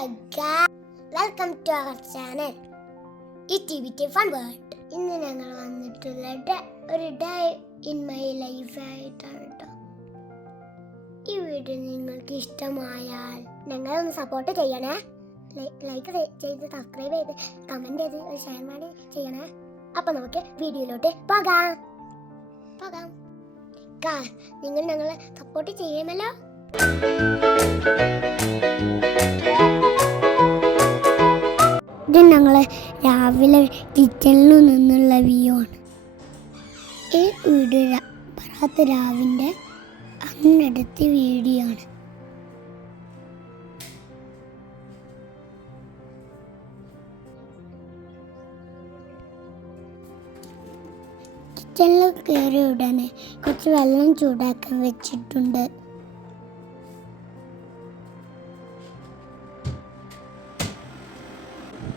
Hello guys, welcome to our channel ഇറ്റിവിറ്റി fun world. ഇന്ന് ഞങ്ങൾ വന്നിട്ടുള്ള ഒരു ഡേ ഇൻ മൈ ലൈഫ് ആയിട്ടാണ് കേട്ടോ. ഈ വീഡിയോ നിങ്ങൾക്ക് ഇഷ്ടമായാൽ ഞങ്ങളൊന്ന് സപ്പോർട്ട് ചെയ്യണേ. ലൈക്ക് ചെയ്ത് സബ്സ്ക്രൈബ് ചെയ്ത് കമൻറ്റ് ചെയ്ത് ഷെയർ ಮಾಡಿ ചെയ്യണേ. അപ്പോൾ നമുക്ക് വീഡിയോയിലോട്ട് പോകാം. നിങ്ങൾ ഞങ്ങളെ സപ്പോർട്ട് ചെയ്യുമല്ലോ. ഇത് ഞങ്ങൾ രാവിലെ കിച്ചണിൽ നിന്നുള്ള വ്യൂ ആണ്. ഈ വീഡിയോ ബറാത്ത് രാവിൻ്റെ അന്നെടുത്ത വീഡിയോ ആണ്. കിച്ചണിൽ കയറിയ ഉടനെ കുറച്ച് വെള്ളം ചൂടാക്കാൻ വെച്ചിട്ടുണ്ട്.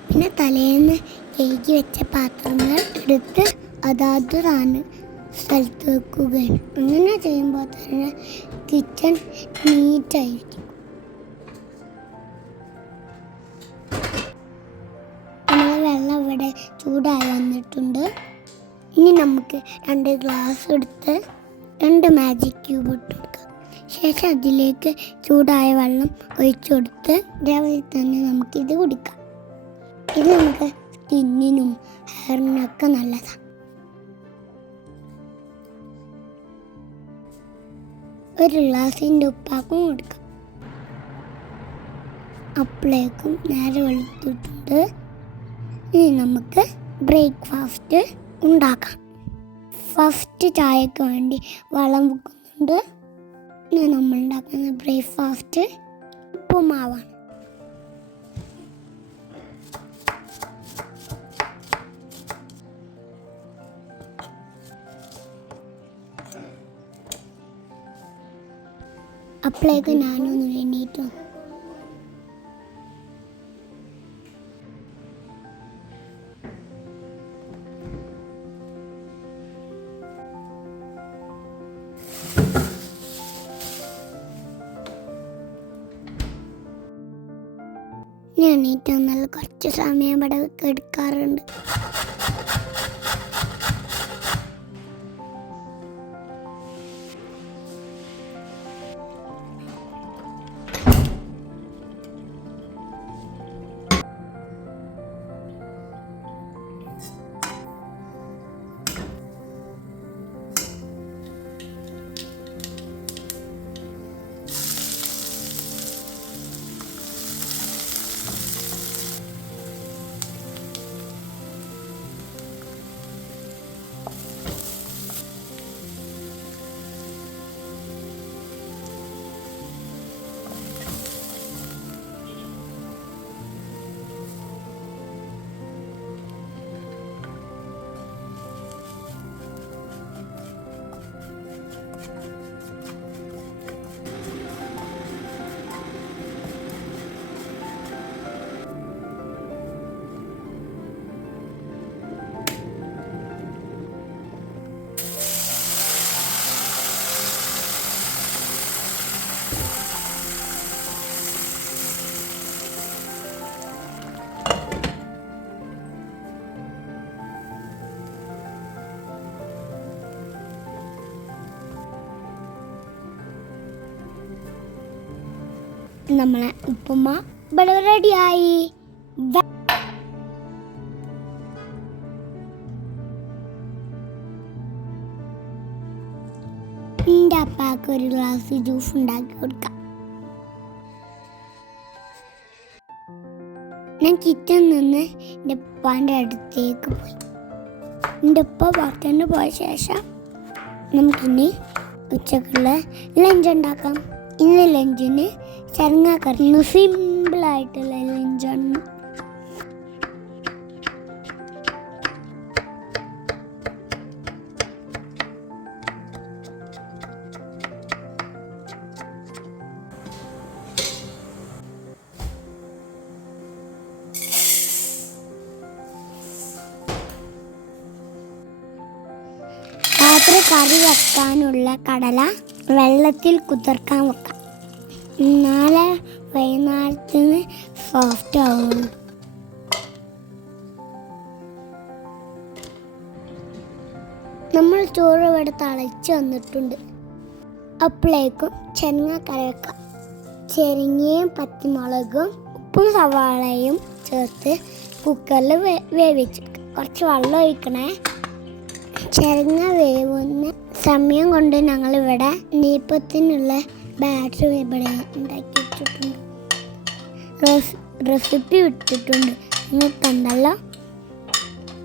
പിന്നെ തലേന്ന് കഴുകി വെച്ച പാത്രങ്ങൾ എടുത്ത് അതാത് സ്ഥലത്ത് വെക്കുകയാണ്. അങ്ങനെ ചെയ്യുമ്പോൾ തന്നെ കിച്ചൺ നീറ്റായിരിക്കും. നമ്മളെ വെള്ളം ഇവിടെ ചൂടായി വന്നിട്ടുണ്ട്. ഇനി നമുക്ക് 2 ഗ്ലാസ് എടുത്ത് 2 മാജിക് ക്യൂബ് ഇട്ട് കൊടുക്കാം. ശേഷം അതിലേക്ക് ചൂടായ വെള്ളം ഒഴിച്ചു കൊടുത്ത് രാവിലെ തന്നെ നമുക്കിത് കുടിക്കാം. ഇത് നമുക്ക് സ്കിന്നിനും ഹെയറിനൊക്കെ നല്ലതാണ്. ഒരു ഗ്ലാസിൻ്റെ ഉപ്പാക്കും കൊടുക്കാം. അപ്പോഴേക്കും നേരെ വെളുത്തിട്ടുണ്ട്. ഇനി നമുക്ക് ബ്രേക്ക്ഫാസ്റ്റ് ഉണ്ടാക്കാം. ഫസ്റ്റ് ചായക്ക് വേണ്ടി വെള്ളം വെക്കുന്നുണ്ട്. ഇനി നമ്മൾ ഉണ്ടാക്കുന്ന ബ്രേക്ക്ഫാസ്റ്റ് ഉപ്പുമാവാണ്. അപ്പോഴേക്ക് ഞാനൊന്ന് എണീറ്റു. എണീറ്റ് വന്നാൽ കുറച്ച് സമയം ഇവിടെ എടുക്കാറുണ്ട്. നമ്മളെ ഉപ്പുമ്മ ഇവിടെ റെഡിയായി. എൻ്റെ അപ്പാക്ക് ഒരു ഗ്ലാസ് ജ്യൂസ് ഉണ്ടാക്കി കൊടുക്കാം. ഞാൻ കിച്ചണിൽ നിന്ന് എൻ്റെ ഉപ്പാൻ്റെ അടുത്തേക്ക് പോയി. എൻ്റെ ഉപ്പ പുറത്തുനിന്ന് പോയ ശേഷം നമുക്കിനി ഉച്ചക്കുള്ള ലഞ്ച് ഉണ്ടാക്കാം. ഇന്ന് ലഞ്ചിന് ചരങ്ങാക്കറി, സിമ്പിളായിട്ടുള്ള ലഞ്ചാണ്. രാത്രി കറി വെക്കാനുള്ള കടല വെള്ളത്തിൽ കുതിർക്കാൻ വെക്കാം. നാളെ വൈകുന്നേരത്തിന് തിളച്ച് വന്നിട്ടുണ്ട്. അപ്പോഴേക്കും ചെരങ്ങ കറി വെക്കാം. ചെരങ്ങയും പച്ചമുളകും ഉപ്പും സവാളയും ചേർത്ത് കുക്കറിൽ വേവിച്ചെടുക്കാം. കുറച്ച് വെള്ളം ഒഴിക്കണേ. ചെരങ്ങ വേവുന്ന സമയം കൊണ്ട് ഞങ്ങളിവിടെ നെയ്പ്പത്തിനുള്ള ബാറ്റർ ഇവിടെ ഉണ്ടാക്കി വെച്ചിട്ടുണ്ട്. റെസിപ്പി ഇട്ടിട്ടുണ്ട്, നിങ്ങൾ കണ്ടല്ലോ.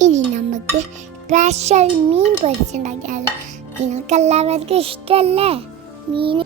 ഇനി നമുക്ക് സ്പെഷ്യൽ മീൻ പൊരിച്ചുണ്ടാക്കിയാലോ. നിങ്ങൾക്ക് എല്ലാവർക്കും ഇഷ്ടമല്ലേ മീൻ?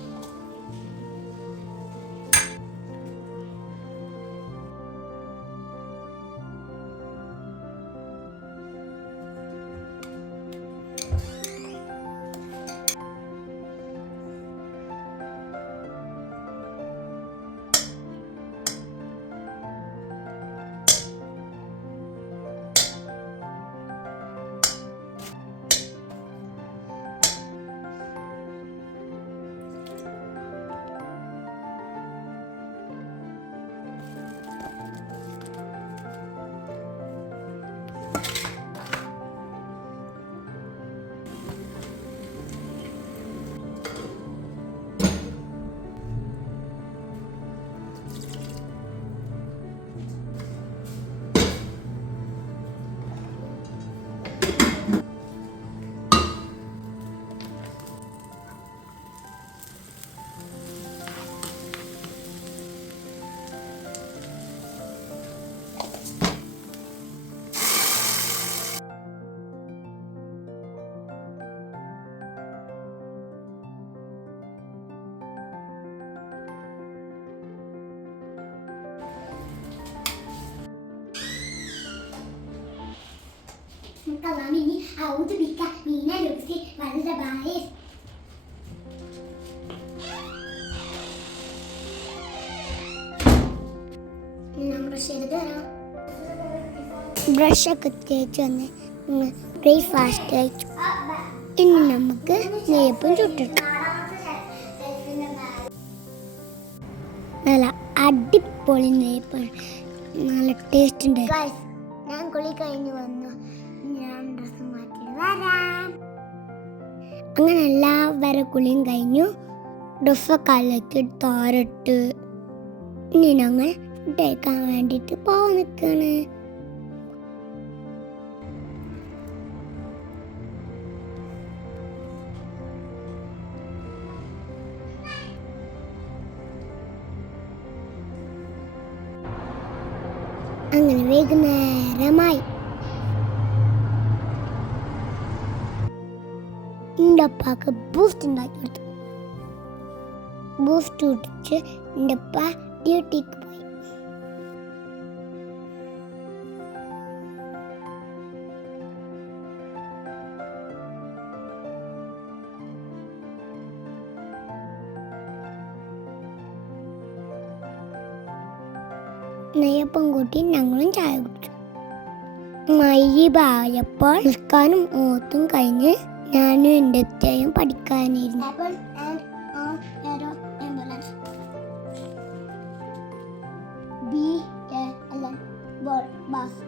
Kalau ini auto bika mina luksi വളരെ baik. ബ്രഷ് ഒക്കെ തേച്ച് വന്ന് ബ്രേക്ക്ഫാസ്റ്റ് കഴിച്ചു. ഇനി നമുക്ക് നെയ്യപ്പം ചുട്ടെടുക്കാം. നല്ല അടിപൊളി നെയ്യപ്പം, നല്ല ടേസ്റ്റ് ഉണ്ട്. ഞാൻ കുളി കഴിഞ്ഞ് വന്നു, ഞാൻ ഡ്രസ്സ് മാറ്റി വരാം. അങ്ങനെ എല്ലാവരും കുളിയും കഴിഞ്ഞു, ഡ്രസ്സൊക്കെ അലക്കി തോരട്ട് ഇനി ഞങ്ങൾ ഫുഡ് വേണ്ടിയിട്ട് പോകാൻ നിൽക്കുകയാണ്. അങ്ങനെ വൈകുന്നേരമായി. എൻ്റെ അപ്പാക്ക് ബൂസ്റ്റ് ഉണ്ടാക്കി കൊടുത്തു. ബൂസ്റ്റ് കുടിച്ച് എൻ്റെ അപ്പ ഡ്യൂട്ടിക്ക് പോയി. നെയ്യപ്പം കൂട്ടി ഞങ്ങളും ചായ കുടിച്ചു. മൈരിബായപ്പോൾ നിൽക്കാനും ഓത്തും കഴിഞ്ഞ് ഞാനും എൻ്റെ അത്തയും പഠിക്കാനിരുന്നു.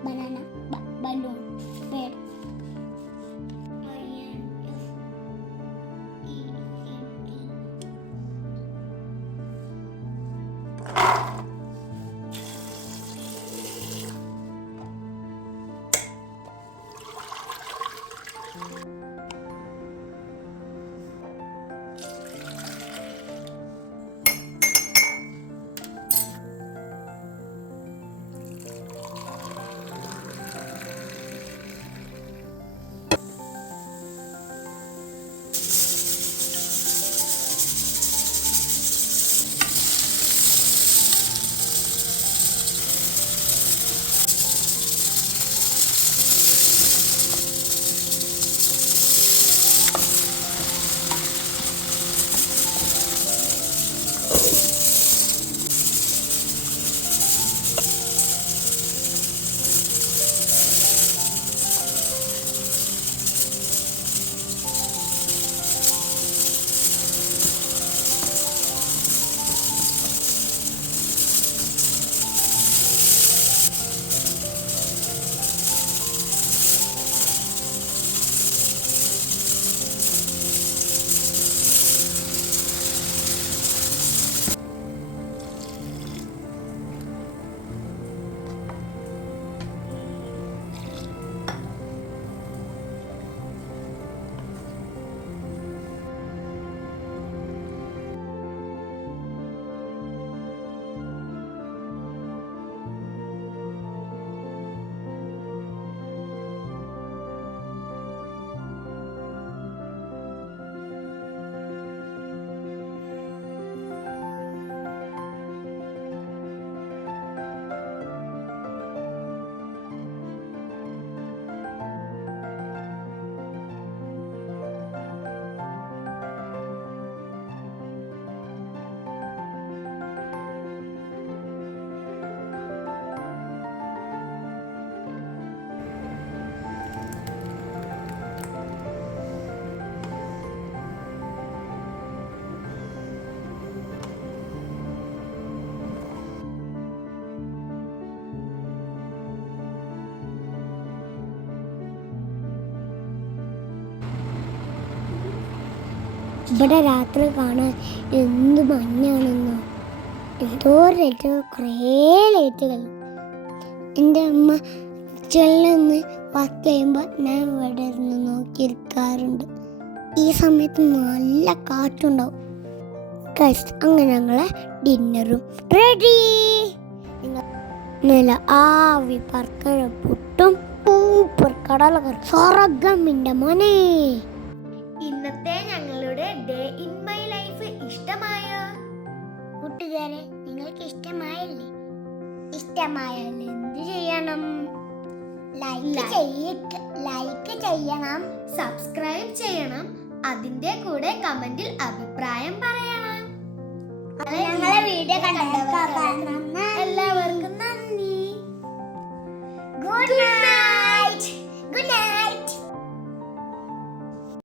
banana, balloon, pear. ഇവിടെ രാത്രി കാണാൻ എന്ത് മഞ്ഞാണെന്നോ. എന്തോ ലൈറ്റുകൾ, കുറേ ലൈറ്റുകൾ. എൻ്റെ അമ്മ ചെല്ലൊന്ന് വർക്ക് ചെയ്യുമ്പോൾ ഞാൻ ഇവിടെ ഇരുന്ന് നോക്കിയിരിക്കാറുണ്ട്. ഈ സമയത്ത് നല്ല കാറ്റുണ്ടാവും. അങ്ങനെ ഞങ്ങളെ ഡിന്നറും റെഡി. നല്ല ആവി പറക്കണ പുട്ടും സൂപ്പർ കടലക്കറി, സ്വർഗമിൻ്റെ മോനെ. ഇന്നത്തെ ഞങ്ങളുടെ ഡേ ഇൻ മൈ ലൈഫ് ഇഷ്ടമായോ കൂട്ടുകാരെ? നിങ്ങൾക്ക് ഇഷ്ടമായല്ലേ? ഇഷ്ടമായാൽ എന്ത് ചെയ്യണം? ലൈക്ക് ചെയ്യണം, സബ്സ്ക്രൈബ് ചെയ്യണം, അതിന്റെ കൂടെ കമന്റിൽ അഭിപ്രായം പറയണം. ഞങ്ങളെ വീഡിയോ കണ്ടവർക്ക്